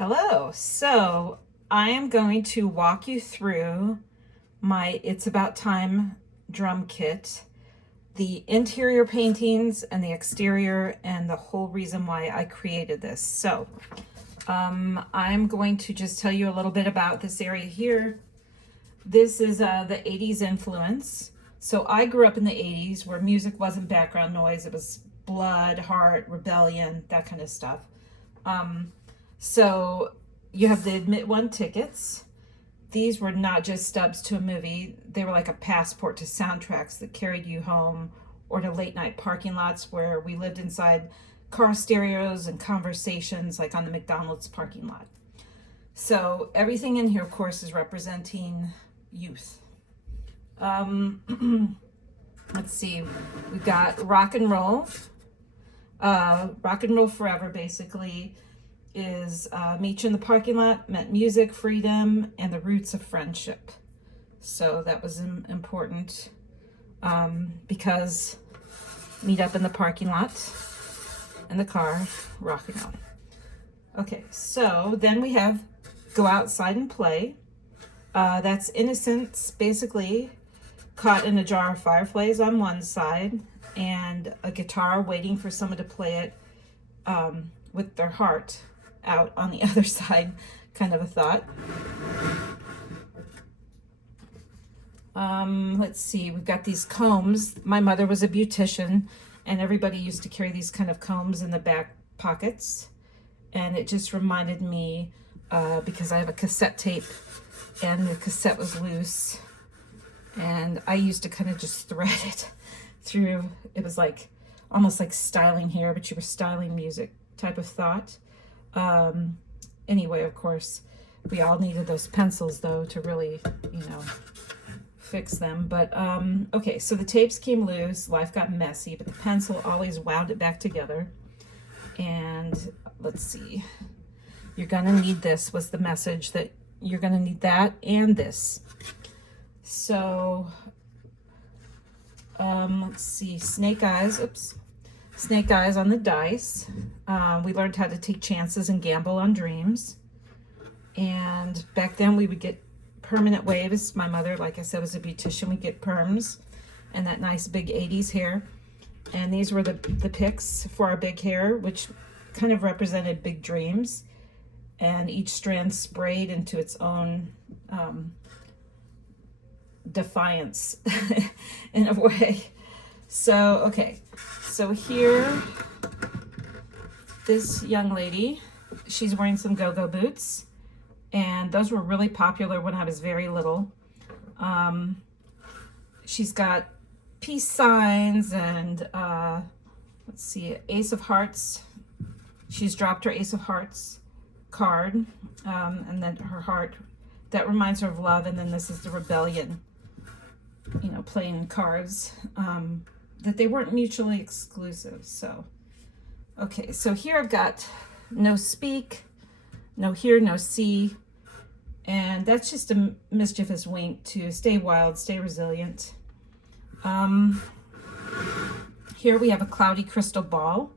Hello. So I am going to walk you through my It's About Time drum kit, the interior paintings and the exterior, and the whole reason why I created this. So I'm going to just tell you a little bit about this area here. This is the 80s influence. So I grew up in the 80s where music wasn't background noise. It was blood, heart, rebellion, that kind of stuff. So you have the Admit One tickets. These were not just stubs to a movie. They were like a passport to soundtracks that carried you home or to late night parking lots where we lived inside car stereos and conversations like on the McDonald's parking lot. So everything in here, of course, is representing youth. Let's see, we've got rock and roll. Rock and roll forever, basically, is meet you in the parking lot, meant music, freedom, and the roots of friendship. So that was important because meet up in the parking lot, in the car, rock and roll. Okay, so then we have go outside and play. That's innocence, basically, caught in a jar of fireflies on one side and a guitar waiting for someone to play it with their heart out on the other side, kind of a thought. Let's see, we've got these combs. My mother was a beautician, and everybody used to carry these kind of combs in the back pockets. And it just reminded me, because I have a cassette tape, and the cassette was loose, and I used to kind of just thread it through. It was like almost like styling hair, but you were styling music type of thought. Anyway, of course, we all needed those pencils though to really, fix them. But okay, so the tapes came loose, life got messy, but the pencil always wound it back together. And let's see, you're gonna need this was the message, that you're gonna need that and this. So let's see, snake eyes on the dice. We learned how to take chances and gamble on dreams. And back then we would get permanent waves. My mother, like I said, was a beautician. We'd get perms and that nice big 80s hair. And these were the picks for our big hair, which kind of represented big dreams. And each strand sprayed into its own defiance in a way. So, okay. So here, this young lady, she's wearing some go-go boots, and those were really popular when I was very little. She's got peace signs and let's see, Ace of Hearts. She's dropped her Ace of Hearts card, and then her heart, that reminds her of love, and then this is the rebellion, playing cards. That they weren't mutually exclusive. So, okay, so here I've got no speak, no hear, no see, and that's just a mischievous wink to stay wild, stay resilient. Here we have a cloudy crystal ball,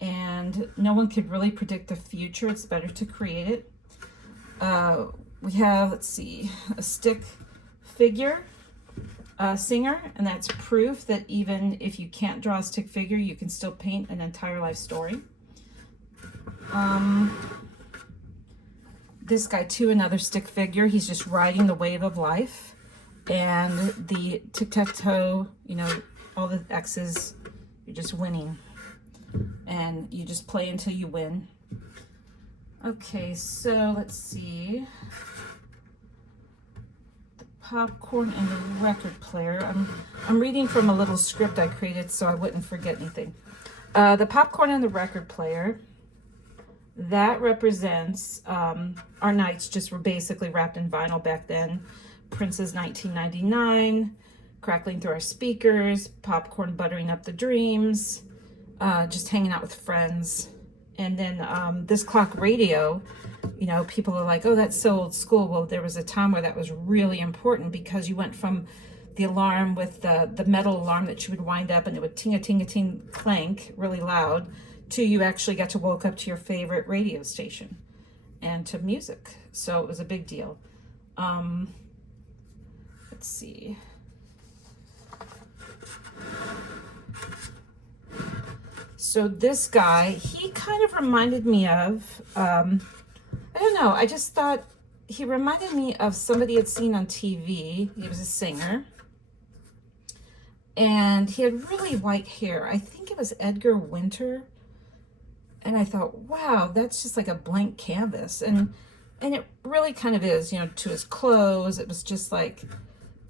and no one could really predict the future. It's better to create it. We have, let's see, a stick figure, singer, and that's proof that even if you can't draw a stick figure, you can still paint an entire life story. This guy too, another stick figure. He's just riding the wave of life, and the tic-tac-toe, all the X's, you're just winning, and you just play until you win. Okay, so let's see. Popcorn and the record player. I'm reading from a little script I created so I wouldn't forget anything. The popcorn and the record player, that represents our nights just were basically wrapped in vinyl back then. Prince's 1999, crackling through our speakers, popcorn buttering up the dreams, just hanging out with friends. And then this clock radio, people are like, oh, that's so old school. Well, there was a time where that was really important because you went from the alarm with the metal alarm that you would wind up and it would ting-a-ting-a-ting clank really loud to you actually got to woke up to your favorite radio station. and to music. So it was a big deal. Let's see. So this guy, he kind of reminded me of, I don't know, I just thought he reminded me of somebody I'd seen on TV. He was a singer. And he had really white hair. I think it was Edgar Winter. And I thought, wow, that's just like a blank canvas. And it really kind of is, you know, to his clothes. It was just like,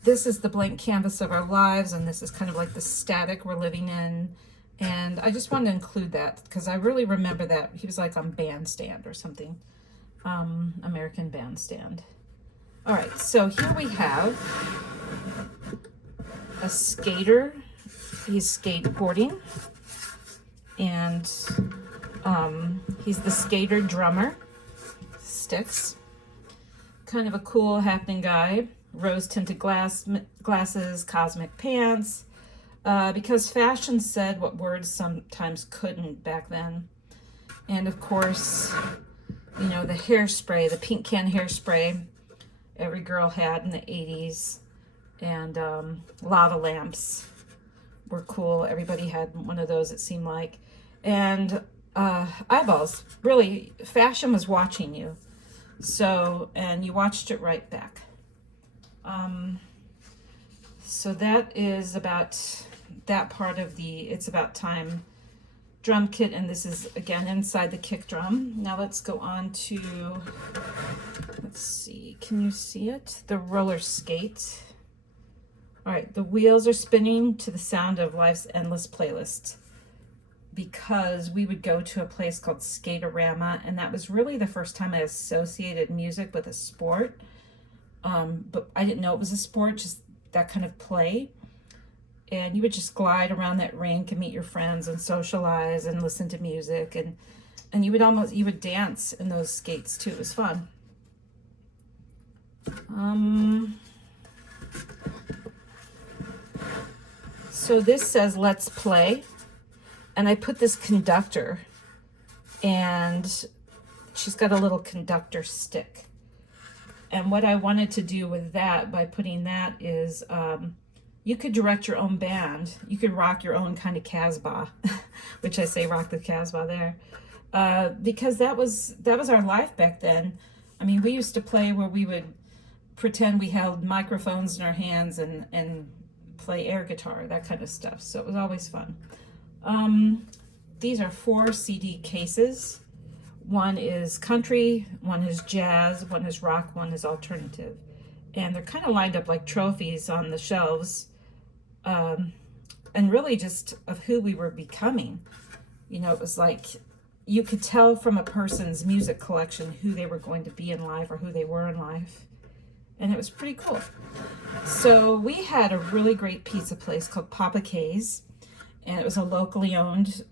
this is the blank canvas of our lives, and this is kind of like the static we're living in. And I just wanted to include that because I really remember that. He was like on Bandstand or something. American Bandstand. All right, so here we have a skater. He's skateboarding. And he's the skater drummer. Sticks. Kind of a cool happening guy. Rose tinted glasses, cosmic pants. Because fashion said what words sometimes couldn't back then. And of course, you know, the hairspray, the pink can hairspray every girl had in the 80s. And lava lamps were cool. Everybody had one of those, it seemed like. And eyeballs, really, fashion was watching you. So, and you watched it right back. So that is about that part of the It's About Time drum kit, and this is again inside the kick drum. Now let's go on to, let's see, can you see it? The roller skate. All right, the wheels are spinning to the sound of life's endless playlist, because we would go to a place called Skaterama, and that was really the first time I associated music with a sport. But I didn't know it was a sport, just that kind of play. And you would just glide around that rink and meet your friends and socialize and listen to music, and you would dance in those skates too. It was fun. So this says let's play, and I put this conductor, and she's got a little conductor stick. And what I wanted to do with that, by putting that, is you could direct your own band. You could rock your own kind of Casbah, which I say rock the Casbah there, because that was our life back then. I mean, we used to play where we would pretend we held microphones in our hands and play air guitar, that kind of stuff. So it was always fun. These are 4 CD cases. One is country, one is jazz, one is rock, one is alternative. And they're kind of lined up like trophies on the shelves, and really just of who we were becoming. You know, it was like you could tell from a person's music collection who they were going to be in life or who they were in life. And it was pretty cool. So we had a really great pizza place called Papa K's. And it was a locally owned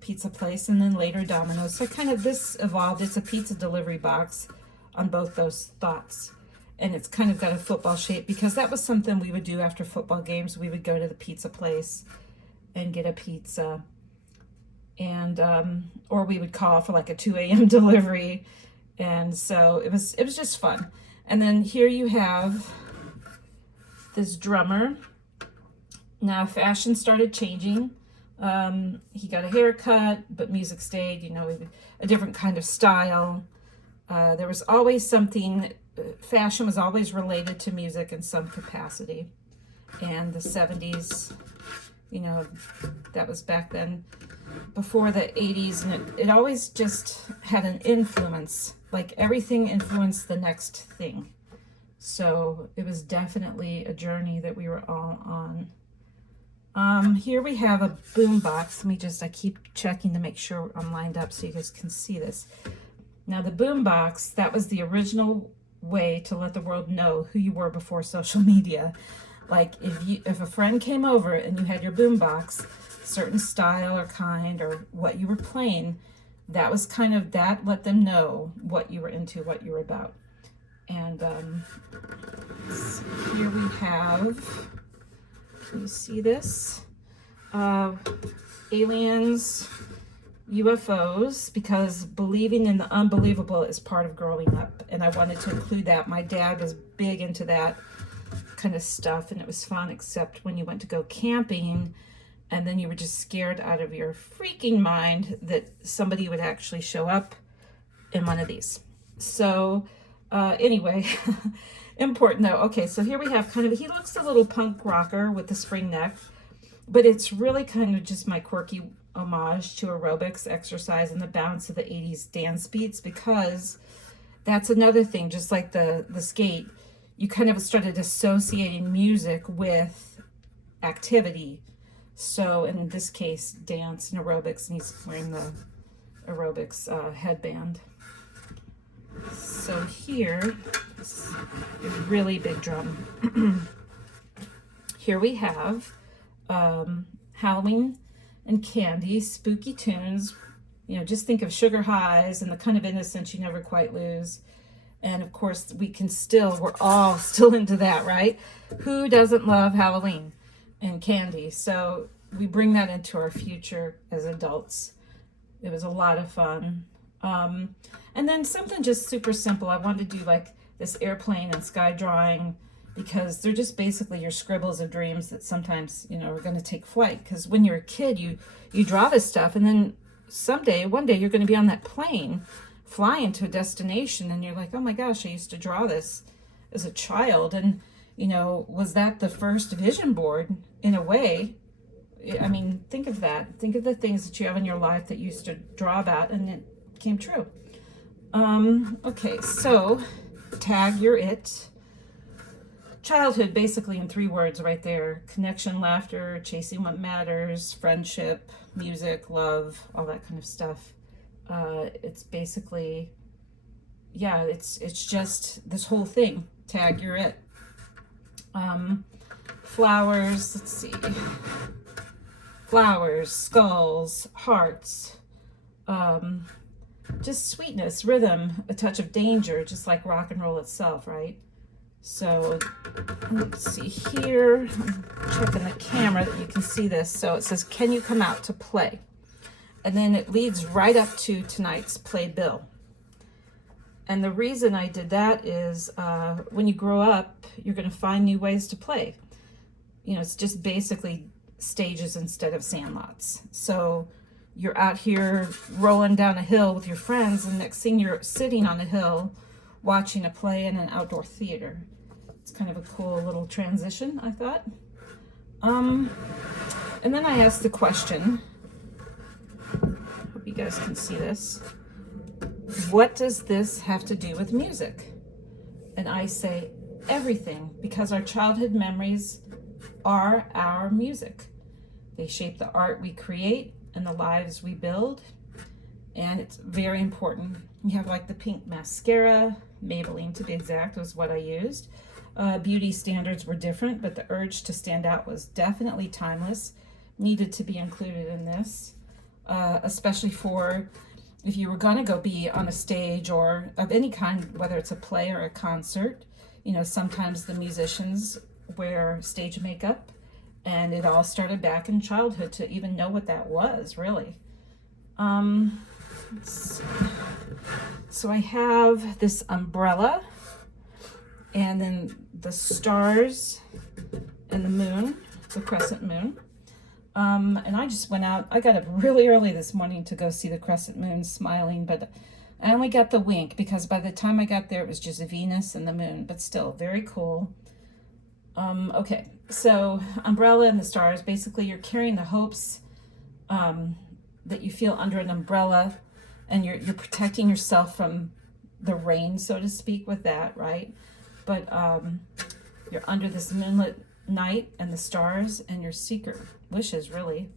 pizza place, and then later Domino's. So kind of this evolved. It's a pizza delivery box on both those thoughts. And it's kind of got a football shape, because that was something we would do after football games. We would go to the pizza place and get a pizza. And or we would call for like a 2 a.m. delivery. And so it was just fun. And then here you have this drummer. Now fashion started changing. He got a haircut, but music stayed, you know, a different kind of style. There was always something, fashion was always related to music in some capacity. And the 70s, you know, that was back then, before the 80s, and it always just had an influence, like everything influenced the next thing. So it was definitely a journey that we were all on. Here we have a boom box. I keep checking to make sure I'm lined up so you guys can see this. Now the boom box, that was the original way to let the world know who you were before social media. Like if a friend came over and you had your boom box, certain style or kind or what you were playing, that was kind of, that let them know what you were into, what you were about. And here we have, can you see this? Aliens, UFOs, because believing in the unbelievable is part of growing up, and I wanted to include that. My dad was big into that kind of stuff, and it was fun, except when you went to go camping and then you were just scared out of your freaking mind that somebody would actually show up in one of these. So anyway, important though. Okay, so here we have kind of, he looks a little punk rocker with the spring neck, but it's really kind of just my quirky homage to aerobics exercise and the bounce of the 80s dance beats, because that's another thing, just like the skate, you kind of started associating music with activity. So in this case, dance and aerobics, and he's wearing the aerobics headband. So here is a really big drum. Here we have Halloween and Candy, spooky tunes. You know, just think of sugar highs and the kind of innocence you never quite lose. And of course, we're all still into that, right? Who doesn't love Halloween and candy? So we bring that into our future as adults. It was a lot of fun. And then something just super simple. I wanted to do like this airplane and sky drawing, because they're just basically your scribbles of dreams that sometimes, you know, are going to take flight. Because when you're a kid, you draw this stuff, and then one day you're going to be on that plane flying to a destination, and you're like, oh my gosh, I used to draw this as a child. And, you know, was that the first vision board in a way? I mean, think of that. Think of the things that you have in your life that you used to draw about, and it came true. Okay, so tag, you're it. Childhood, basically in 3 words right there: connection, laughter, chasing what matters, friendship, music, love, all that kind of stuff. It's basically, yeah, it's just this whole thing. Tag, you're it. Flowers, let's see. Flowers, skulls, hearts, just sweetness, rhythm, a touch of danger, just like rock and roll itself, right? So let's see here, I'm checking the camera that you can see this. So it says, can you come out to play? And then it leads right up to tonight's playbill. And the reason I did that is when you grow up, you're going to find new ways to play. You know, it's just basically stages instead of sandlots. So you're out here rolling down a hill with your friends, and next thing you're sitting on a hill watching a play in an outdoor theater. It's kind of a cool little transition, I thought. And then I asked the question, hope you guys can see this, what does this have to do with music? And I say everything, because our childhood memories are our music. They shape the art we create and the lives we build, and it's very important. You have like the pink mascara, Maybelline to be exact was what I used. Beauty standards were different, but the urge to stand out was definitely timeless, needed to be included in this, especially for if you were going to go be on a stage or of any kind, whether it's a play or a concert. You know, sometimes the musicians wear stage makeup, and it all started back in childhood to even know what that was, really. Let's see. So I have this umbrella, and then the stars and the moon, the crescent moon. And I just went out. I got up really early this morning to go see the crescent moon smiling, but I only got the wink because by the time I got there, it was just Venus and the moon, but still very cool. Okay, so umbrella and the stars, basically you're carrying the hopes that you feel under an umbrella, and you're protecting yourself from the rain, so to speak, with that, right? But you're under this moonlit night and the stars and your secret wishes, really.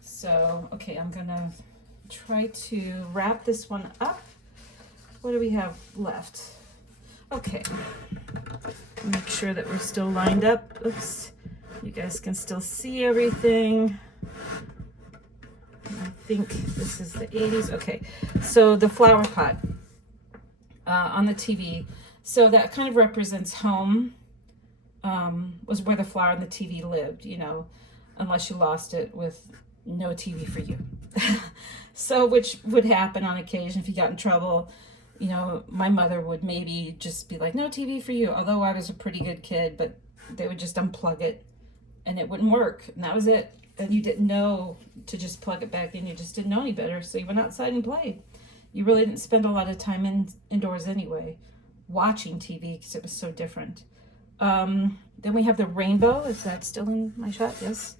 So, okay, I'm gonna try to wrap this one up. What do we have left? Okay, make sure that we're still lined up. Oops, you guys can still see everything. I think this is the 80s. Okay, so the flower pot on the TV. So that kind of represents home, was where the flower and the TV lived, you know, unless you lost it with no TV for you. So, which would happen on occasion if you got in trouble. You know, my mother would maybe just be like, no TV for you. Although I was a pretty good kid, but they would just unplug it and it wouldn't work. And that was it. And you didn't know to just plug it back in. You just didn't know any better. So you went outside and played. You really didn't spend a lot of time indoors anyway, watching TV because it was so different. Then we have the rainbow. Is that still in my shot? Yes.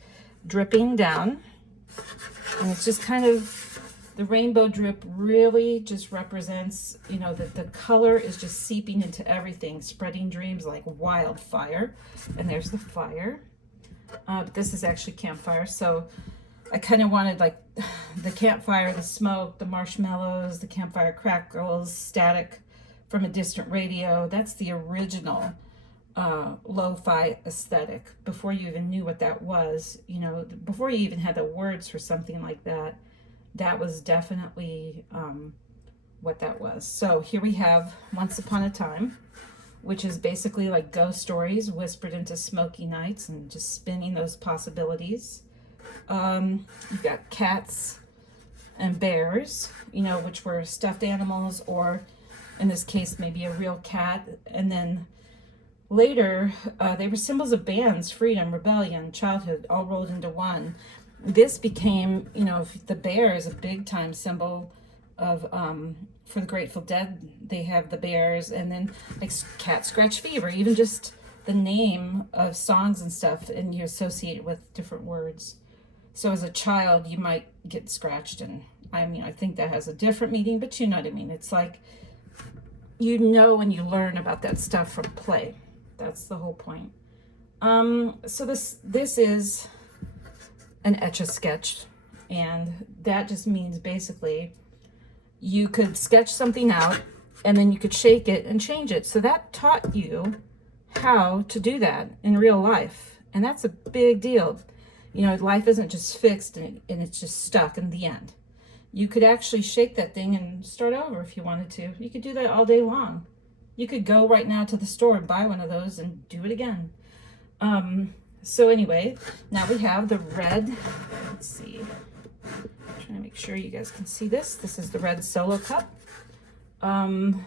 Dripping down. And it's just kind of, the rainbow drip really just represents, you know, that the color is just seeping into everything, spreading dreams like wildfire. And there's the fire. This is actually campfire. So I kind of wanted like the campfire, the smoke, the marshmallows, the campfire crackles, static from a distant radio. That's the original lo-fi aesthetic before you even knew what that was. You know, before you even had the words for something like that, that was definitely what that was. So here we have Once Upon a Time, which is basically like ghost stories whispered into smoky nights and just spinning those possibilities. You've got cats and bears, you know, which were stuffed animals, or in this case, maybe a real cat. And then later, they were symbols of bands, freedom, rebellion, childhood, all rolled into one. This became, you know, the bear is a big time symbol of, for the Grateful Dead, they have the bears, and then like Cat Scratch Fever, even just the name of songs and stuff, and you associate it with different words. So as a child, you might get scratched, and I mean, I think that has a different meaning, but you know what I mean. It's like, you know, when you learn about that stuff from play. That's the whole point. So this is an Etch-a-Sketch, and that just means basically you could sketch something out and then you could shake it and change it. So that taught you how to do that in real life, and that's a big deal. You know, life isn't just fixed and it's just stuck in the end. You could actually shake that thing and start over if you wanted to. You could do that all day long. You could go right now to the store and buy one of those and do it again. So anyway, now we have the red. Let's see. I'm trying to make sure you guys can see this. This is the red solo cup.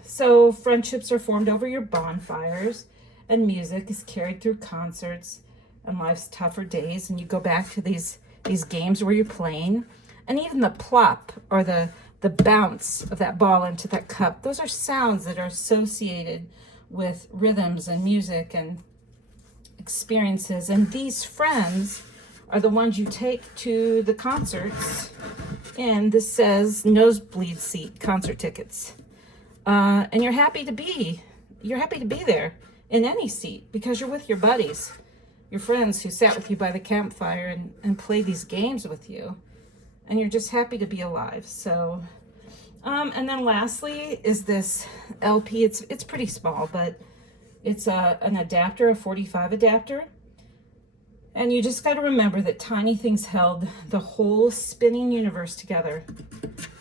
So friendships are formed over your bonfires, and music is carried through concerts and life's tougher days. And you go back to these games where you're playing, and even the plop or the bounce of that ball into that cup, those are sounds that are associated with rhythms and music and experiences. And these friends are the ones you take to the concerts. And this says nosebleed seat concert tickets. And you're happy to be there in any seat because you're with your buddies, your friends who sat with you by the campfire and played these games with you. And you're just happy to be alive. So, and then lastly is this LP. It's pretty small, but it's an adapter, a 45 adapter. And you just got to remember that tiny things held the whole spinning universe together,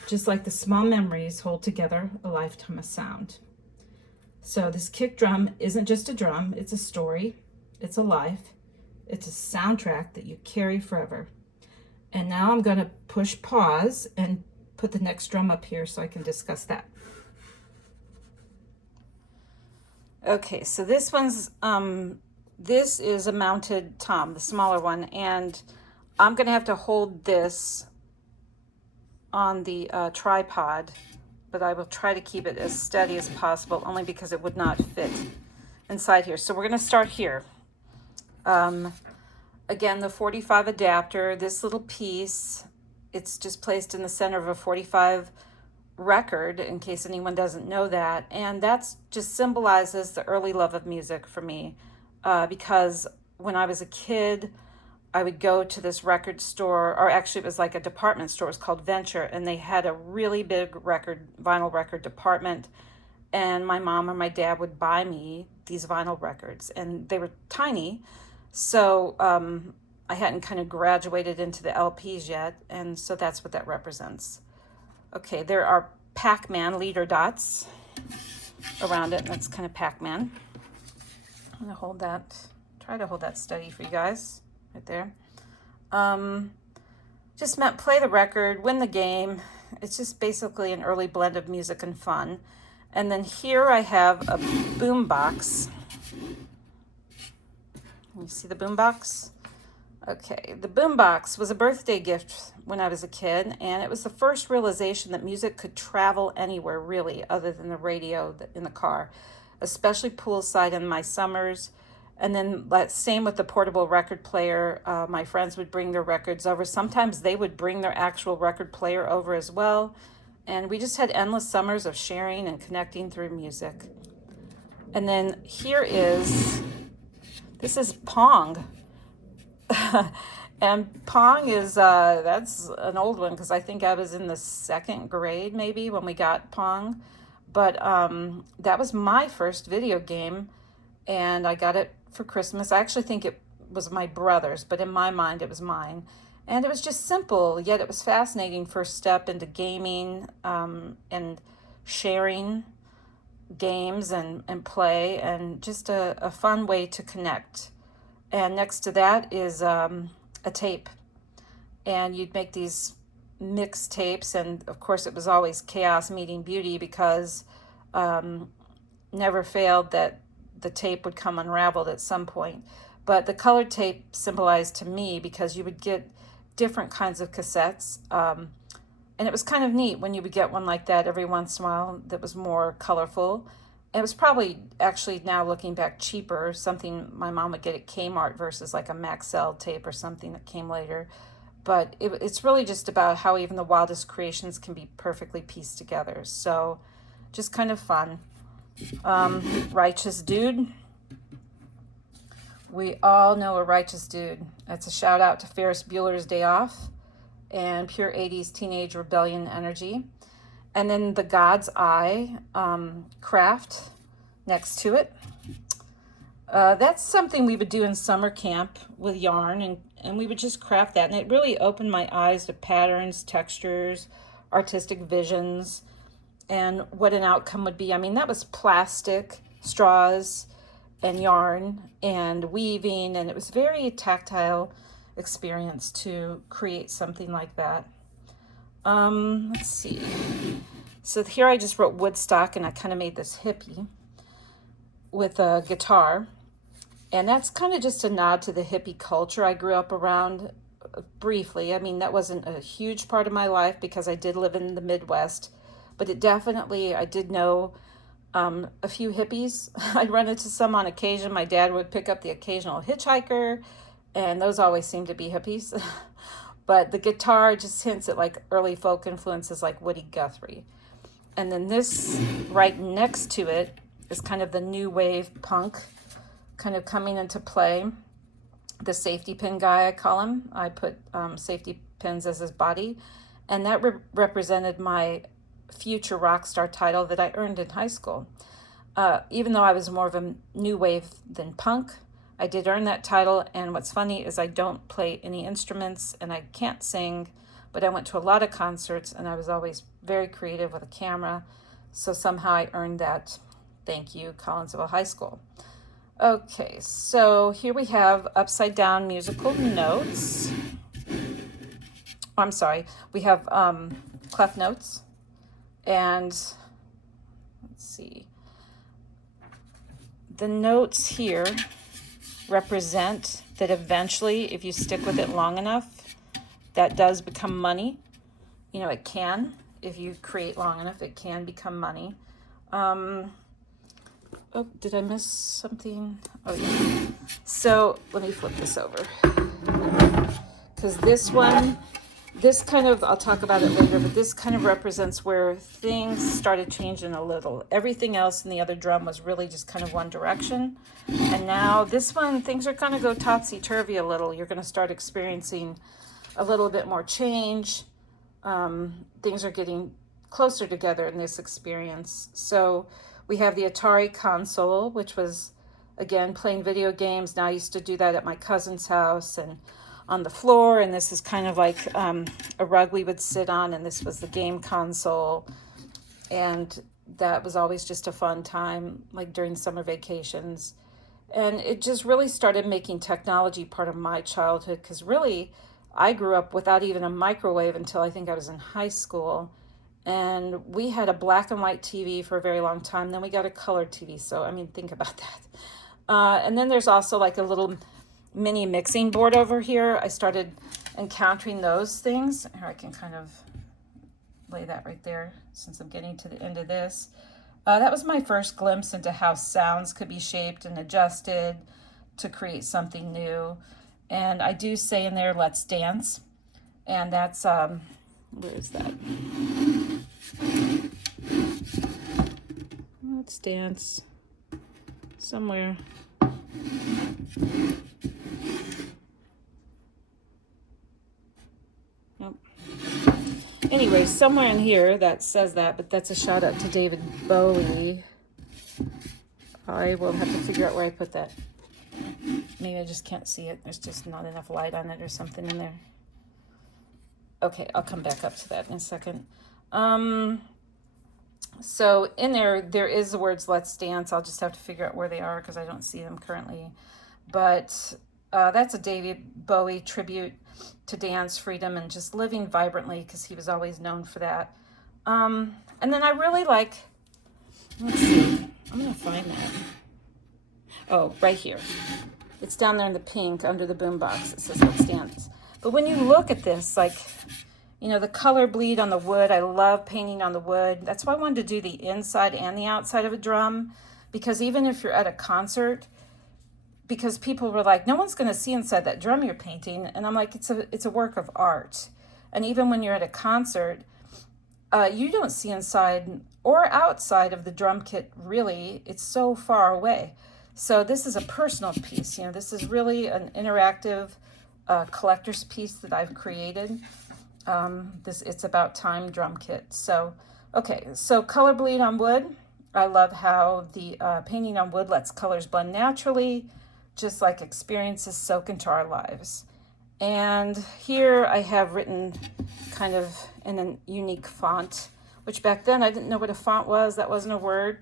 just like the small memories hold together a lifetime of sound. So this kick drum isn't just a drum, it's a story, it's a life, it's a soundtrack that you carry forever. And now I'm going to push pause and put the next drum up here so I can discuss that. Okay, so this one's, this is a mounted tom, the smaller one, and I'm going to have to hold this on the tripod, but I will try to keep it as steady as possible, only because it would not fit inside here. So we're going to start here. Again, the 45 adapter, this little piece, it's just placed in the center of a 45 record, in case anyone doesn't know that. And that's just symbolizes the early love of music for me, because when I was a kid, I would go to this record store, or actually it was like a department store. It was called Venture, and they had a really big vinyl record department. And my mom or my dad would buy me these vinyl records, and they were tiny. So I hadn't kind of graduated into the LPs yet, and so that's what that represents. Okay, there are Pac-Man leader dots around it. That's kind of Pac-Man. I'm gonna try to hold that steady for you guys, right there. just meant play the record, win the game. It's just basically an early blend of music and fun. And then here I have a boombox. You see the boombox? Okay, the boombox was a birthday gift when I was a kid, and it was the first realization that music could travel anywhere really other than the radio in the car, especially poolside in my summers. And then same with the portable record player. My friends would bring their records over. Sometimes they would bring their actual record player over as well. And we just had endless summers of sharing and connecting through music. And then this is Pong. And Pong is, that's an old one because I think I was in the 2nd grade maybe when we got Pong. But that was my first video game, and I got it for Christmas. I actually think it was my brother's, but in my mind it was mine. And it was just simple, yet it was fascinating first step into gaming and sharing games and play, and just a fun way to connect. And next to that is a tape. And you'd make these mixed tapes, and of course it was always chaos meeting beauty because never failed that the tape would come unraveled at some point. But the colored tape symbolized to me because you would get different kinds of cassettes. And it was kind of neat when you would get one like that every once in a while that was more colorful. It was probably, actually now looking back, cheaper, something my mom would get at Kmart versus like a Maxell tape or something that came later. But it's really just about how even the wildest creations can be perfectly pieced together. So just kind of fun. Righteous Dude. We all know a righteous dude. That's a shout out to Ferris Bueller's Day Off and pure 80s teenage rebellion energy. And then the God's Eye craft next to it. That's something we would do in summer camp with yarn, and we would just craft that. And it really opened my eyes to patterns, textures, artistic visions, and what an outcome would be. I mean, that was plastic, straws, and yarn, and weaving, and it was very tactile experience to create something like that. Let's see. So here I just wrote Woodstock, and I kind of made this hippie with a guitar. And that's kind of just a nod to the hippie culture I grew up around briefly. I mean, that wasn't a huge part of my life because I did live in the Midwest, but it definitely, I did know a few hippies. I'd run into some on occasion. My dad would pick up the occasional hitchhiker, and those always seemed to be hippies. But the guitar just hints at like early folk influences like Woody Guthrie. And then this right next to it is kind of the new wave punk kind of coming into play. The safety pin guy, I call him. I put safety pins as his body. And that represented my future rock star title that I earned in high school. Even though I was more of a new wave than punk, I did earn that title. And what's funny is I don't play any instruments and I can't sing, but I went to a lot of concerts and I was always very creative with a camera. So somehow I earned that. Thank you, Collinsville High School. Okay, so here we have upside down musical notes. Oh, I'm sorry, we have clef notes. And let's see, the notes here represent that eventually, if you stick with it long enough, that does become money. You know, it can. If you create long enough, it can become money. Oh, did I miss something? Oh, yeah. So let me flip this over. Because this kind of, I'll talk about it later, but this kind of represents where things started changing a little. Everything else in the other drum was really just kind of one direction. And now this one, things are going to go topsy-turvy a little. You're going to start experiencing a little bit more change. Things are getting closer together in this experience. So we have the Atari console, which was, again, playing video games. Now I used to do that at my cousin's house and on the floor, and this is kind of like a rug we would sit on, and this was the game console. And that was always just a fun time, like during summer vacations. And it just really started making technology part of my childhood, because really I grew up without even a microwave until I think I was in high school. And we had a black and white TV for a very long time. Then we got a color TV. So, I mean, think about that. And then there's also like a little mini mixing board over here. I started encountering those things. Here, I can kind of lay that right there since I'm getting to the end of this. That was my first glimpse into how sounds could be shaped and adjusted to create something new. And I do say in there, let's dance. And that's, where is that? Let's dance somewhere. Nope. Anyway, somewhere in here that says that, but that's a shout out to David Bowie. I will have to figure out where I put that. Maybe I just can't see it. There's just not enough light on it or something in there. Okay, I'll come back up to that in a second. So in there is the words let's dance. I'll just have to figure out where they are because I don't see them currently. But that's a David Bowie tribute to dance, freedom, and just living vibrantly, because he was always known for that. And then I really like, let's see, I'm going to find that. Oh, right here. It's down there in the pink under the boombox. It says let's dance. But when you look at this, like, you know, the color bleed on the wood. I love painting on the wood. That's why I wanted to do the inside and the outside of a drum, because even if you're at a concert, because people were like, no one's going to see inside that drum you're painting. And I'm like, it's a work of art. And even when you're at a concert, you don't see inside or outside of the drum kit, really. It's so far away. So this is a personal piece. You know, this is really an interactive collector's piece that I've created. It's about time drum kit. So, okay, so color bleed on wood. I love how the painting on wood lets colors blend naturally, just like experiences soak into our lives. And here I have written kind of in a unique font, which back then I didn't know what a font was. That wasn't a word.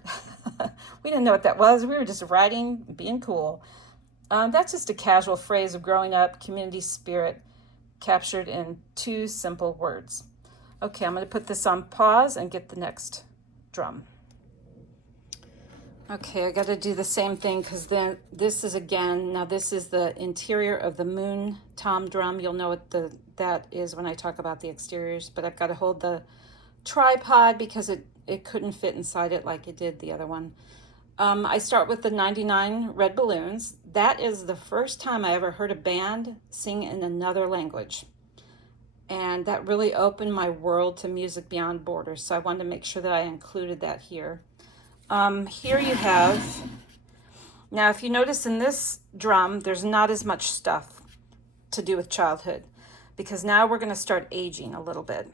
We didn't know what that was. We were just writing, being cool. That's just a casual phrase of growing up, community spirit, captured in 2 simple words. Okay, I'm going to put this on pause and get the next drum. Okay, I got to do the same thing, because then this is this is the interior of the Moon tom drum. You'll know what that is when I talk about the exteriors, but I've got to hold the tripod because it couldn't fit inside it like it did the other one. I start with the 99 Red Balloons. That is the first time I ever heard a band sing in another language. And that really opened my world to music beyond borders. So I wanted to make sure that I included that here. Here you have, now if you notice in this drum, there's not as much stuff to do with childhood, because now we're going to start aging a little bit.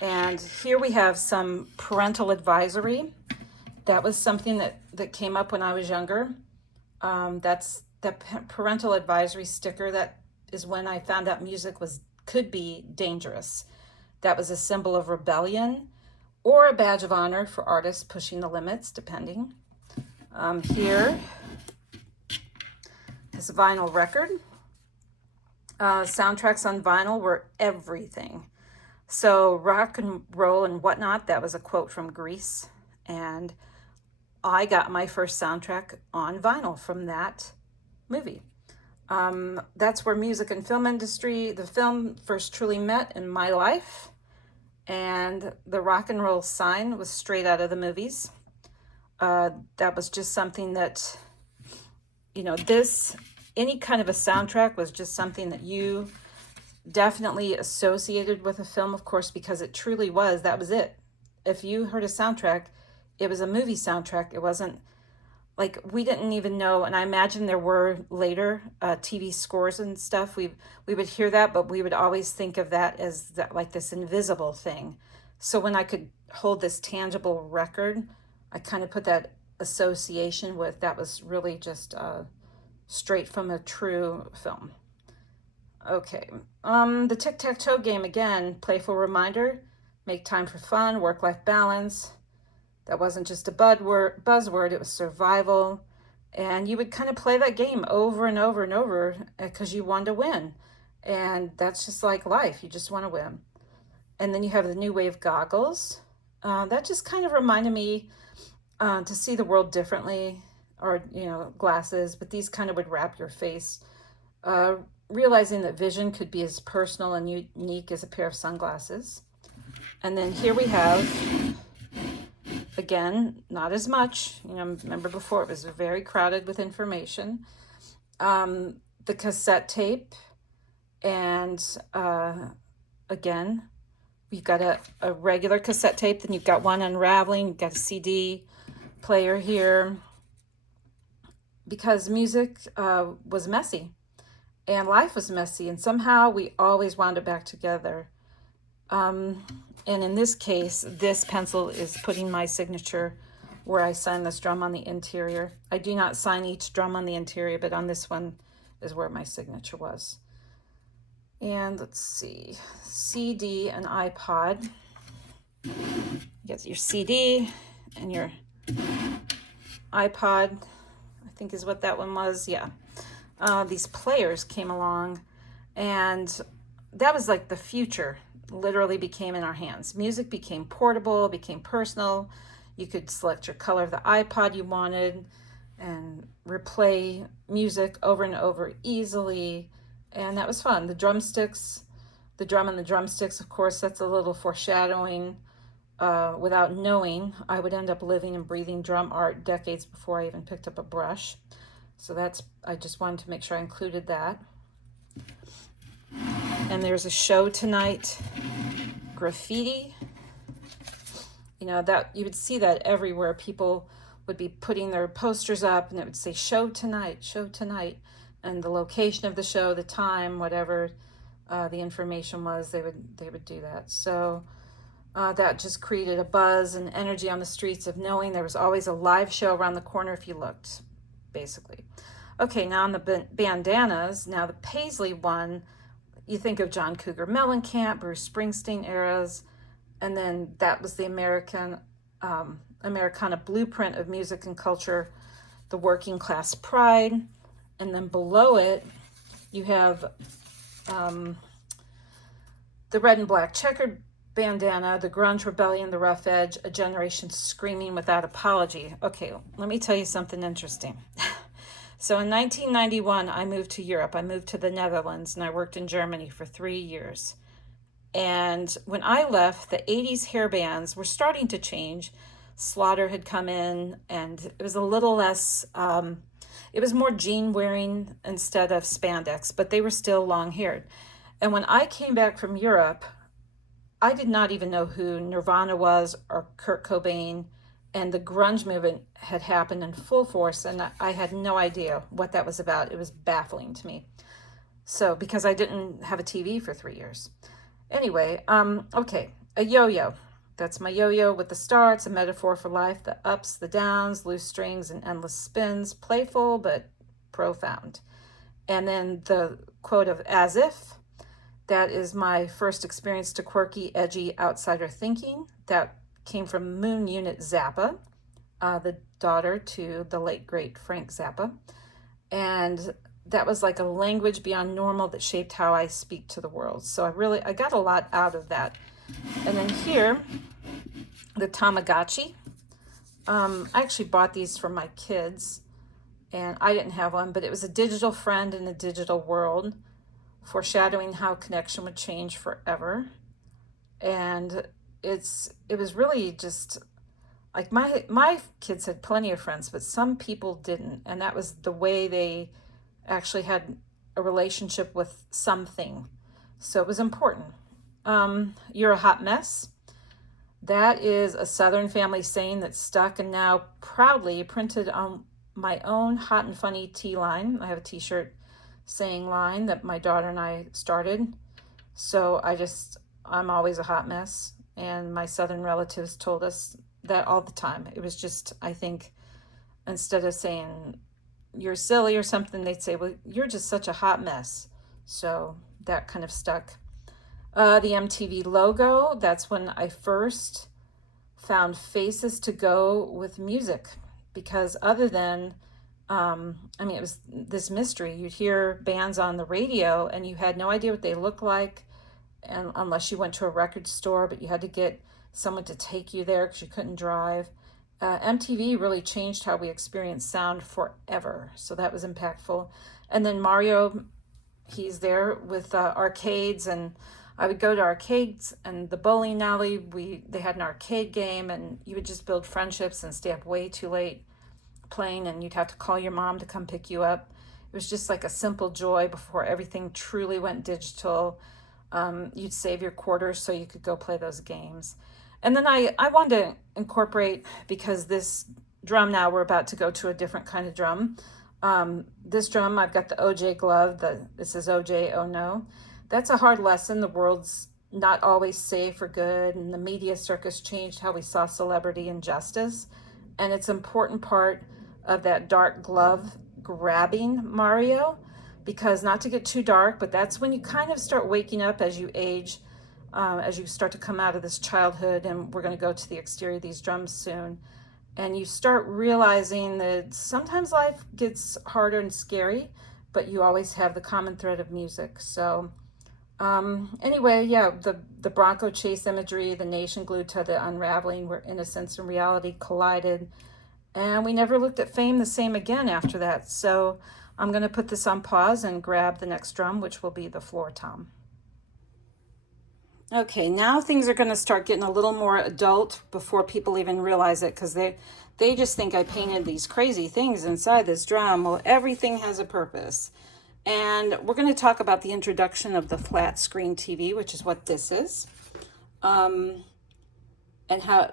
And here we have some parental advisory. That was something that came up when I was younger. That's the parental advisory sticker. That is when I found out music could be dangerous. That was a symbol of rebellion or a badge of honor for artists pushing the limits, depending. Here is a vinyl record. Soundtracks on vinyl were everything. So rock and roll and whatnot, that was a quote from Grease. And I got my first soundtrack on vinyl from that movie. That's where music and film industry, the film first truly met in my life. And the rock and roll sign was straight out of the movies. That was just something that, you know, any kind of a soundtrack was just something that you definitely associated with a film, of course, because it truly was, that was it. If you heard a soundtrack, it was a movie soundtrack. It wasn't like, we didn't even know, and I imagine there were later TV scores and stuff. We would hear that, but we would always think of that as like this invisible thing. So when I could hold this tangible record, I kind of put that association with, that was really just straight from a true film. Okay, the tic-tac-toe game, again, playful reminder, make time for fun, work-life balance. That wasn't just a buzzword, it was survival. And you would kind of play that game over and over and over because you wanted to win. And that's just like life. You just want to win. And then you have the New Wave goggles. That just kind of reminded me to see the world differently, or, glasses, but these kind of would wrap your face. Uh, Realizing that vision could be as personal and unique as a pair of sunglasses. And then here we have, again, not as much. Remember before it was very crowded with information. The cassette tape, and again, you've got a regular cassette tape, then you've got one unraveling, you've got a CD player here, because music was messy and life was messy, and somehow we always wound it back together. And in this case, this pencil is putting my signature where I sign this drum on the interior. I do not sign each drum on the interior, but on this one is where my signature was. And let's see, CD and iPod. You get your CD and your iPod, I think is what that one was. Yeah. These players came along, and that was like the future literally became in our hands. Music became portable, became personal. You could select your color of the iPod you wanted and replay music over and over easily. And that was fun. The drumsticks, the drum and the drumsticks, of course, that's a little foreshadowing. Without knowing, I would end up living and breathing drum art decades before I even picked up a brush. So I just wanted to make sure I included that. And there's a show tonight graffiti. That you would see that everywhere. People would be putting their posters up, and it would say show tonight, and the location of the show, the time, whatever the information was, they would do that. So that just created a buzz and energy on the streets of knowing there was always a live show around the corner if you looked, basically. Okay, now on the bandanas, now the Paisley one, you think of John Cougar Mellencamp, Bruce Springsteen eras, and then that was the Americana blueprint of music and culture, the working class pride. And then below it, you have the red and black checkered bandana, the grunge rebellion, the rough edge, a generation screaming without apology. Okay, let me tell you something interesting. So in 1991, I moved to Europe. I moved to the Netherlands, and I worked in Germany for 3 years. And when I left, the 80s hair bands were starting to change. Slaughter had come in, and it was a little less, it was more jean wearing instead of spandex, but they were still long haired. And when I came back from Europe, I did not even know who Nirvana was or Kurt Cobain, and the grunge movement had happened in full force, and I had no idea what that was about. It was baffling to me. So, because I didn't have a TV for 3 years. Anyway, okay, a yo-yo. That's my yo-yo with the star. It's a metaphor for life, the ups, the downs, loose strings, and endless spins. Playful, but profound. And then the quote of as if. That is my first experience to quirky, edgy, outsider thinking. That came from Moon Unit Zappa, the daughter to the late, great Frank Zappa. And that was like a language beyond normal that shaped how I speak to the world. So I got a lot out of that. And then here, the Tamagotchi. I actually bought these for my kids, and I didn't have one, but it was a digital friend in a digital world, foreshadowing how connection would change forever. And it was really just like my kids had plenty of friends, but some people didn't, and that was the way they actually had a relationship with something. So it was important. You're a hot mess. That is a Southern family saying that stuck and now proudly printed on my own Hot and Funny tee line. I have a t-shirt saying line that my daughter and I started. So I'm always a hot mess. And my Southern relatives told us that all the time. It was just, I think, instead of saying you're silly or something, they'd say, well, you're just such a hot mess. So that kind of stuck. The MTV logo, that's when I first found faces to go with music, because other than I mean, it was this mystery. You'd hear bands on the radio and you had no idea what they looked like, and unless you went to a record store, but you had to get someone to take you there because you couldn't drive. MTV really changed how we experienced sound forever. So that was impactful. And then Mario, he's there with arcades, and I would go to arcades and the bowling alley. They had an arcade game, and you would just build friendships and stay up way too late playing, and you'd have to call your mom to come pick you up. It was just like a simple joy before everything truly went digital. You'd save your quarters so you could go play those games. And then I wanted to incorporate, because this drum, now we're about to go to a different kind of drum. This drum, I've got the OJ glove. This is OJ, oh no. That's a hard lesson. The world's not always safe or good, and the media circus changed how we saw celebrity and justice. And it's an important part of that dark glove grabbing Mario, because not to get too dark, but that's when you kind of start waking up as you age, as you start to come out of this childhood, and we're going to go to the exterior of these drums soon, and you start realizing that sometimes life gets harder and scary, but you always have the common thread of music. So anyway, yeah, the Bronco chase imagery, the nation glued to the unraveling where innocence and reality collided, and we never looked at fame the same again after that. So I'm going to put this on pause and grab the next drum, which will be the floor tom. Okay, now things are going to start getting a little more adult before people even realize it, because they just think I painted these crazy things inside this drum. Well, everything has a purpose. And we're going to talk about the introduction of the flat screen TV, which is what this is, and how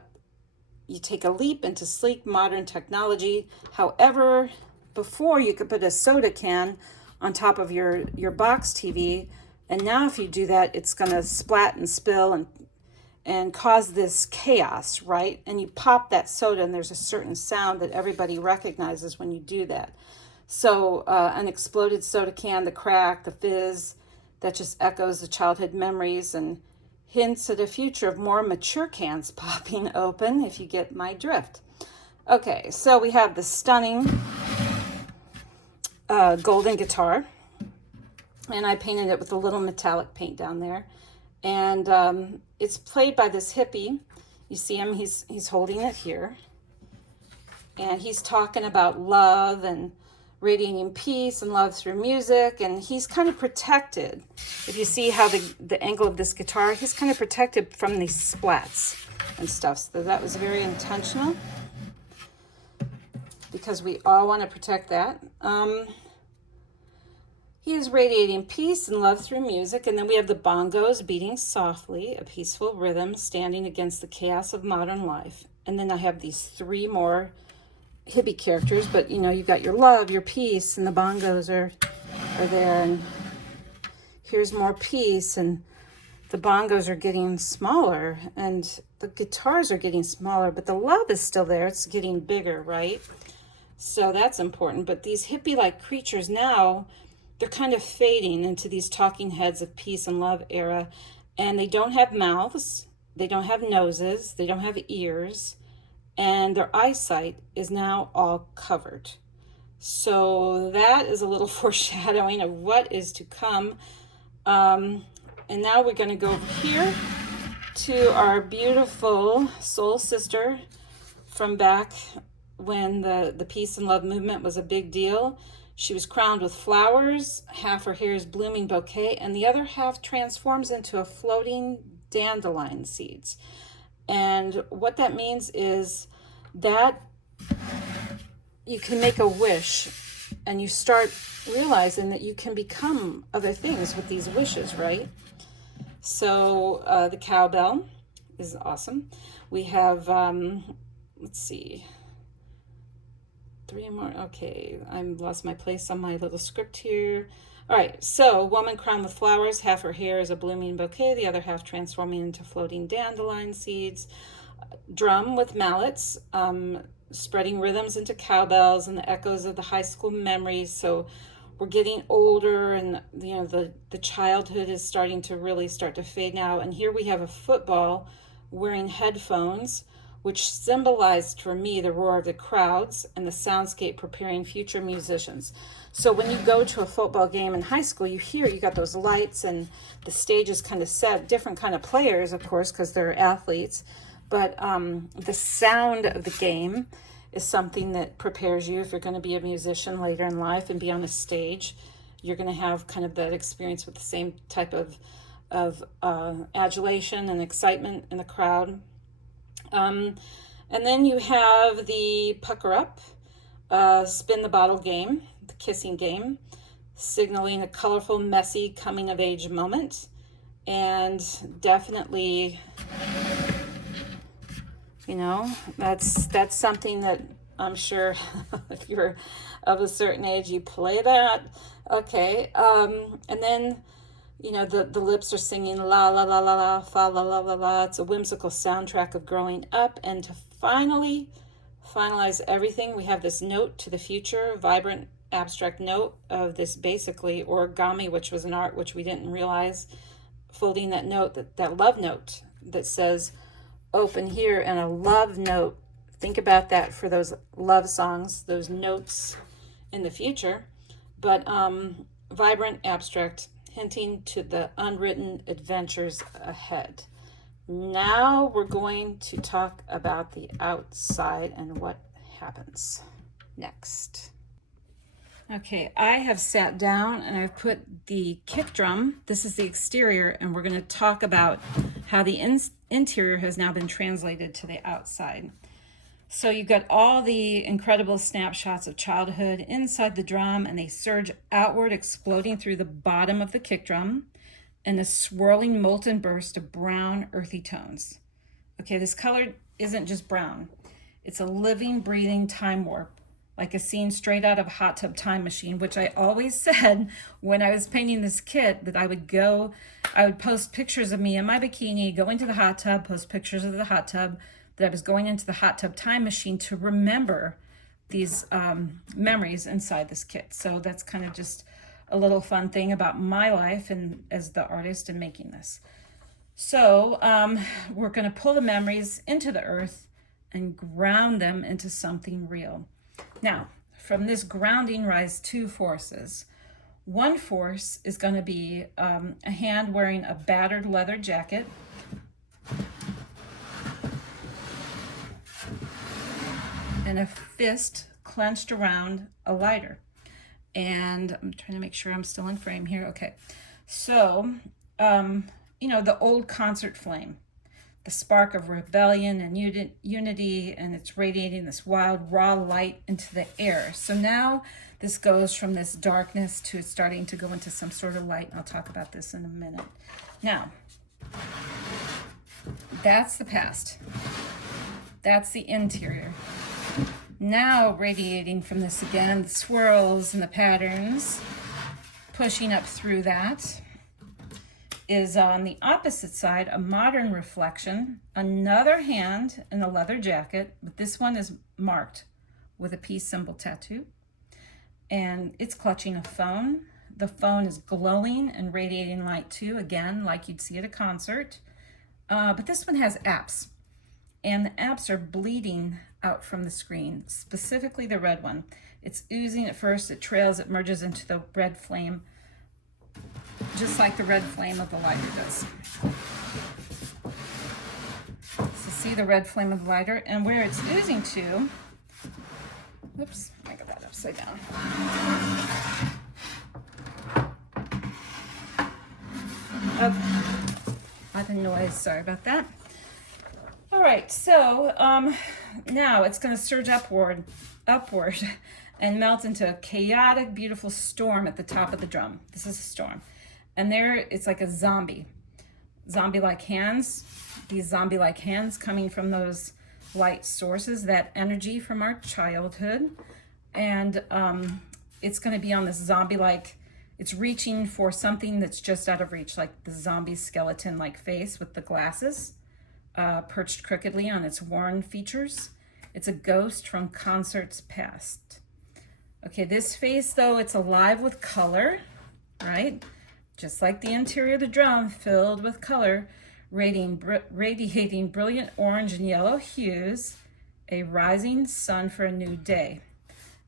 you take a leap into sleek modern technology. However, before you could put a soda can on top of your box TV, and now if you do that, it's going to splat and spill and cause this chaos, right? And you pop that soda, and there's a certain sound that everybody recognizes when you do that. So an exploded soda can, the crack, the fizz, that just echoes the childhood memories and hints at a future of more mature cans popping open, if you get my drift. Okay, so we have the stunning golden guitar, and I painted it with a little metallic paint down there. And it's played by this hippie. You see him, he's holding it here. And he's talking about love and radiating peace and love through music, and he's kind of protected. If you see how the angle of this guitar, he's kind of protected from these splats and stuff. So that was very intentional, because we all want to protect that. He is radiating peace and love through music. And then we have the bongos beating softly, a peaceful rhythm standing against the chaos of modern life. And then I have these three more hippie characters, but you know, you've got your love, your peace, and the bongos are there, and here's more peace, and the bongos are getting smaller, and the guitars are getting smaller, but the love is still there. It's getting bigger, right? So that's important. But these hippie-like creatures now, they're kind of fading into these talking heads of peace and love era, and they don't have mouths, they don't have noses, they don't have ears, and their eyesight is now all covered. So that is a little foreshadowing of what is to come. And now we're going to go over here to our beautiful soul sister from back when the peace and love movement was a big deal. She was crowned with flowers. Half her hair is blooming bouquet, and the other half transforms into a floating dandelion seeds. And what that means is that you can make a wish, and you start realizing that you can become other things with these wishes, right? So the cowbell is awesome. We have, let's see, three more. Okay, I lost my place on my little script here. All right, so woman crowned with flowers, half her hair is a blooming bouquet, the other half transforming into floating dandelion seeds. Drum with mallets, spreading rhythms into cowbells and the echoes of the high school memories. So we're getting older, and you know, the childhood is starting to really start to fade now. And here we have a football wearing headphones which symbolized for me the roar of the crowds and the soundscape preparing future musicians. So when you go to a football game in high school, you got those lights and the stage is kind of set, different kind of players, of course, because they're athletes. But the sound of the game is something that prepares you if you're going to be a musician later in life and be on a stage. You're going to have kind of that experience with the same type of adulation and excitement in the crowd. And then you have the pucker up, spin the bottle game, the kissing game, signaling a colorful, messy coming of age moment. And definitely, you know, that's something that I'm sure if you're of a certain age, you play that. Okay. And then, you know, the lips are singing la la la la la, fa la la la la. It's a whimsical soundtrack of growing up. And to finally finalize everything, we have this note to the future, vibrant abstract note of this basically origami, which was an art which we didn't realize, folding that note, that love note that says open here, and a love note. Think about that for those love songs, those notes in the future. But vibrant abstract, hinting to the unwritten adventures ahead. Now we're going to talk about the outside and what happens next. Okay, I have sat down and I've put the kick drum, this is the exterior, and we're going to talk about how the interior has now been translated to the outside. So you've got all the incredible snapshots of childhood inside the drum, and they surge outward, exploding through the bottom of the kick drum in a swirling molten burst of brown, earthy tones. Okay, this color isn't just brown. It's a living, breathing time warp, like a scene straight out of Hot Tub Time Machine, which I always said when I was painting this kit that I would post pictures of me in my bikini, go into the hot tub, post pictures of the hot tub, that I was going into the Hot Tub Time Machine to remember these memories inside this kit. So that's kind of just a little fun thing about my life and as the artist in making this. So we're going to pull the memories into the earth and ground them into something real. Now, from this grounding rise two forces. One force is going to be a hand wearing a battered leather jacket, and a fist clenched around a lighter. And I'm trying to make sure I'm still in frame here. Okay. So, you know, the old concert flame, the spark of rebellion and unity, and it's radiating this wild, raw light into the air. So now this goes from this darkness to starting to go into some sort of light. And I'll talk about this in a minute. Now, that's the past. That's the interior. Now radiating from this again, the swirls and the patterns, pushing up through that, is on the opposite side, a modern reflection, another hand in a leather jacket, but this one is marked with a peace symbol tattoo, and it's clutching a phone. The phone is glowing and radiating light too, again, like you'd see at a concert, but this one has apps, and the apps are bleeding out from the screen, specifically the red one. It's oozing at first, it trails, it merges into the red flame, just like the red flame of the lighter does. So see the red flame of the lighter, and where it's oozing to, oops, I got that upside down. Okay, lot of noise, sorry about that. All right, so now it's going to surge upward, and melt into a chaotic, beautiful storm at the top of the drum. This is a storm. And there, it's like a zombie-like hands, these zombie-like hands coming from those light sources, that energy from our childhood. And it's going to be on this zombie-like, it's reaching for something that's just out of reach, like the zombie skeleton-like face with the glasses. Perched crookedly on its worn features. It's a ghost from concerts past. Okay, this face, though, it's alive with color, right? Just like the interior of the drum, filled with color, radiating brilliant orange and yellow hues, a rising sun for a new day.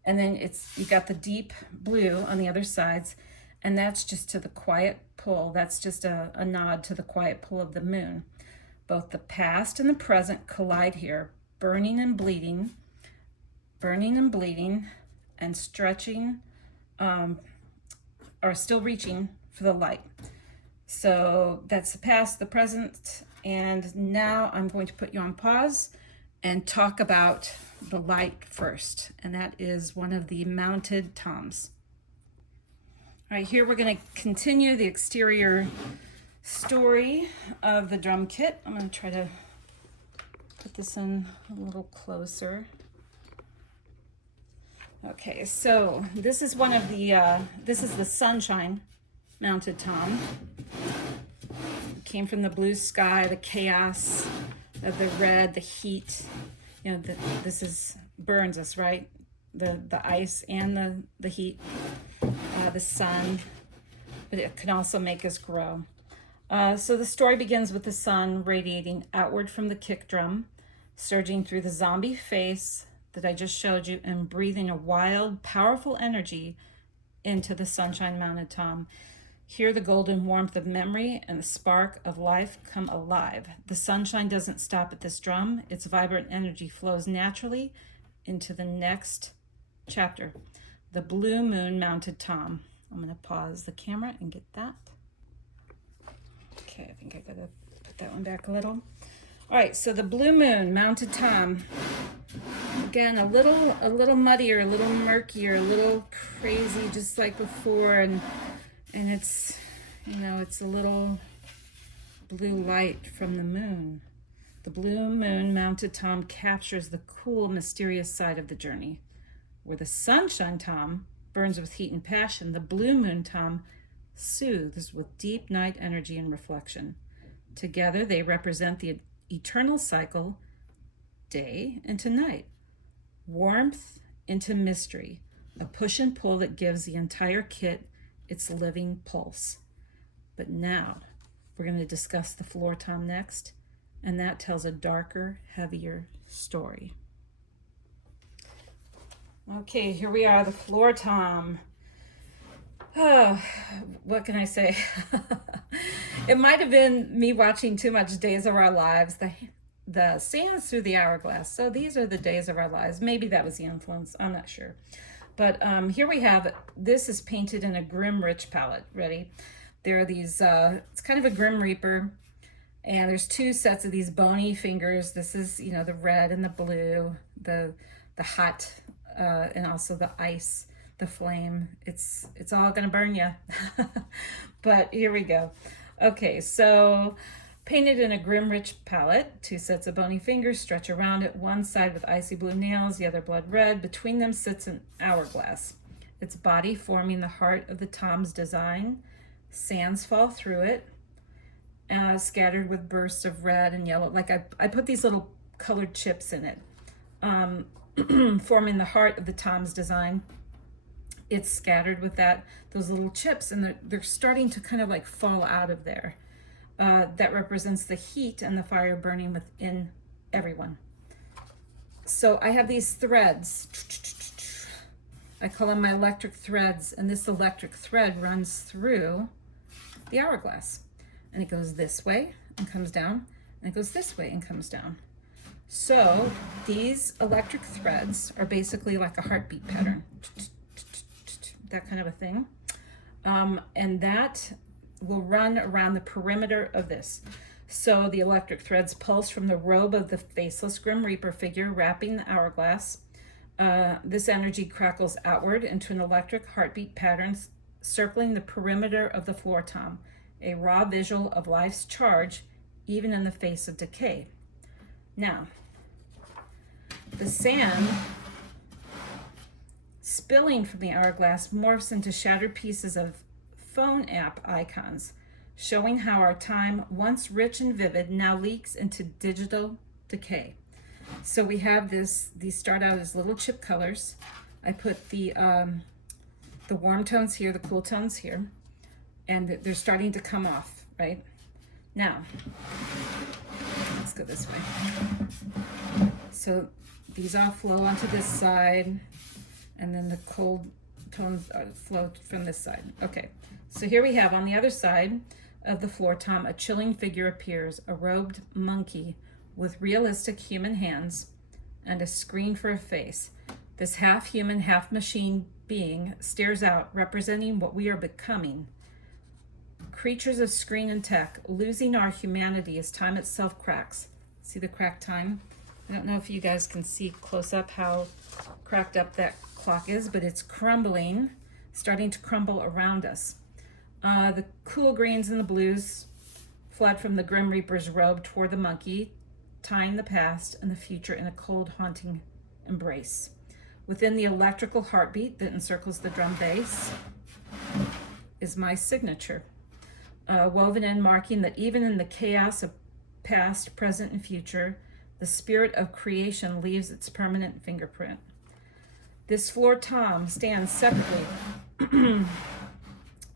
And then you got the deep blue on the other sides, and that's just to the quiet pull. That's just a nod to the quiet pull of the moon. Both the past and the present collide here, burning and bleeding, and stretching, are still reaching for the light. So that's the past, the present, and now I'm going to put you on pause and talk about the light first, and that is one of the mounted toms. All right, here we're going to continue the exterior story of the drum kit. I'm going to try to put this in a little closer. Okay, so this is one of the, this is the Sunshine mounted tom. It came from the blue sky, the chaos of the red, the heat. You know, this burns us, right? The ice and the heat, the sun, but it can also make us grow. So the story begins with the sun radiating outward from the kick drum, surging through the zombie face that I just showed you, and breathing a wild, powerful energy into the Sunshine mounted tom. Here the golden warmth of memory and the spark of life come alive. The sunshine doesn't stop at this drum. Its vibrant energy flows naturally into the next chapter. The Blue Moon mounted tom. I'm going to pause the camera and get that. Okay, I think I got to put that one back a little. All right, so the Blue Moon mounted tom. Again, a little muddier, a little murkier, a little crazy, just like before, and it's, you know, it's a little blue light from the moon. The Blue Moon mounted tom captures the cool, mysterious side of the journey. Where the Sunshine tom burns with heat and passion, the Blue Moon tom soothes with deep night energy and reflection. Together, they represent the eternal cycle, day into night, warmth into mystery, a push and pull that gives the entire kit its living pulse. But now we're going to discuss the floor tom next, and that tells a darker, heavier story. Okay, here we are, the floor tom. Oh, what can I say? It might have been me watching too much Days of Our Lives, the Sands Through the Hourglass. So these are the days of our lives. Maybe that was the influence. I'm not sure. But here we have, this is painted in a Grim Rich palette. Ready? There are these, it's kind of a Grim Reaper. And there's two sets of these bony fingers. This is, you know, the red and the blue, the hot, and also the ice, the flame. It's all gonna burn you. But here we go. Okay, so painted in a Grim Rich palette, two sets of bony fingers stretch around it, one side with icy blue nails, the other blood red. Between them sits an hourglass, its body forming the heart of the tom's design. Sands fall through it, scattered with bursts of red and yellow. Like I put these little colored chips in it, forming the heart of the tom's design. It's scattered with those little chips, and they're starting to kind of like fall out of there. That represents the heat and the fire burning within everyone. So I have these threads. I call them my electric threads, and this electric thread runs through the hourglass. And it goes this way and comes down, and it goes this way and comes down. So these electric threads are basically like a heartbeat pattern, that kind of a thing. And that will run around the perimeter of this. So the electric threads pulse from the robe of the faceless Grim Reaper figure wrapping the hourglass. This energy crackles outward into an electric heartbeat pattern circling the perimeter of the floor tom, a raw visual of life's charge, even in the face of decay. Now, the sand spilling from the hourglass morphs into shattered pieces of phone app icons, showing how our time, once rich and vivid, now leaks into digital decay. So we have these start out as little chip colors. I put the warm tones here, the cool tones here, and they're starting to come off, right? Now, let's go this way. So these all flow onto this side, and then the cold tones flow from this side. Okay, so here we have on the other side of the floor tom, a chilling figure appears, a robed monkey with realistic human hands and a screen for a face. This half human, half machine being stares out, representing what we are becoming. Creatures of screen and tech, losing our humanity as time itself cracks. See the cracked time? I don't know if you guys can see close up how cracked up that clock is, but it's crumbling, starting to crumble around us. The cool greens and the blues fled from the Grim Reaper's robe toward the monkey, tying the past and the future in a cold, haunting embrace. Within the electrical heartbeat that encircles the drum bass is my signature, woven in, marking that even in the chaos of past, present, and future, the spirit of creation leaves its permanent fingerprint. This floor tom stands separately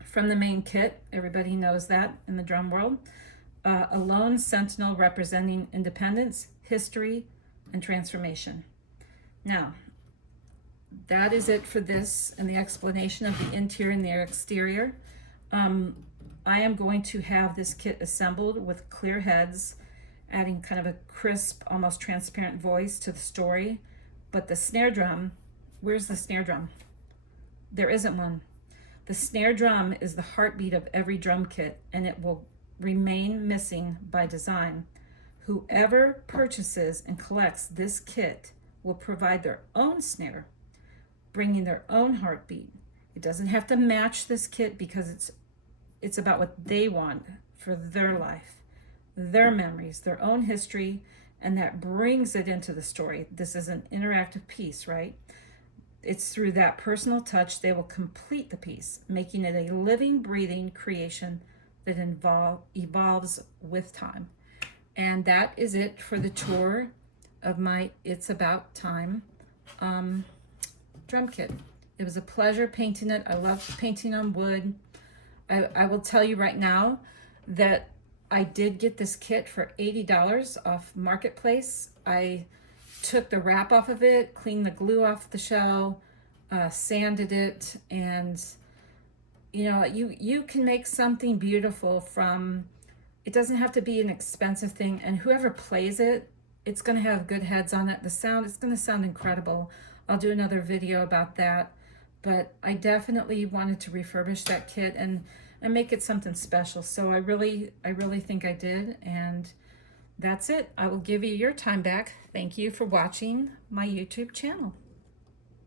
from the main kit. Everybody knows that in the drum world. A lone sentinel representing independence, history, and transformation. Now, that is it for this and the explanation of the interior and the exterior. I am going to have this kit assembled with clear heads, adding kind of a crisp, almost transparent voice to the story. But the snare drum, where's the snare drum? There isn't one. The snare drum is the heartbeat of every drum kit, and it will remain missing by design. Whoever purchases and collects this kit will provide their own snare, bringing their own heartbeat. It doesn't have to match this kit because it's about what they want for their life, their memories, their own history, and that brings it into the story. This is an interactive piece, right? It's through that personal touch they will complete the piece, making it a living, breathing creation that evolves with time. And that is it for the tour of my It's About Time drum kit. It was a pleasure painting it. I love painting on wood. I will tell you right now that I did get this kit for $80 off Marketplace. I took the wrap off of it, cleaned the glue off the shell, sanded it, and you know, you can make something beautiful from, it doesn't have to be an expensive thing, and whoever plays it, it's going to have good heads on it. The sound, it's going to sound incredible. I'll do another video about that, but I definitely wanted to refurbish that kit and make it something special. So I really think I did, and that's it. I will give you your time back. Thank you for watching my YouTube channel.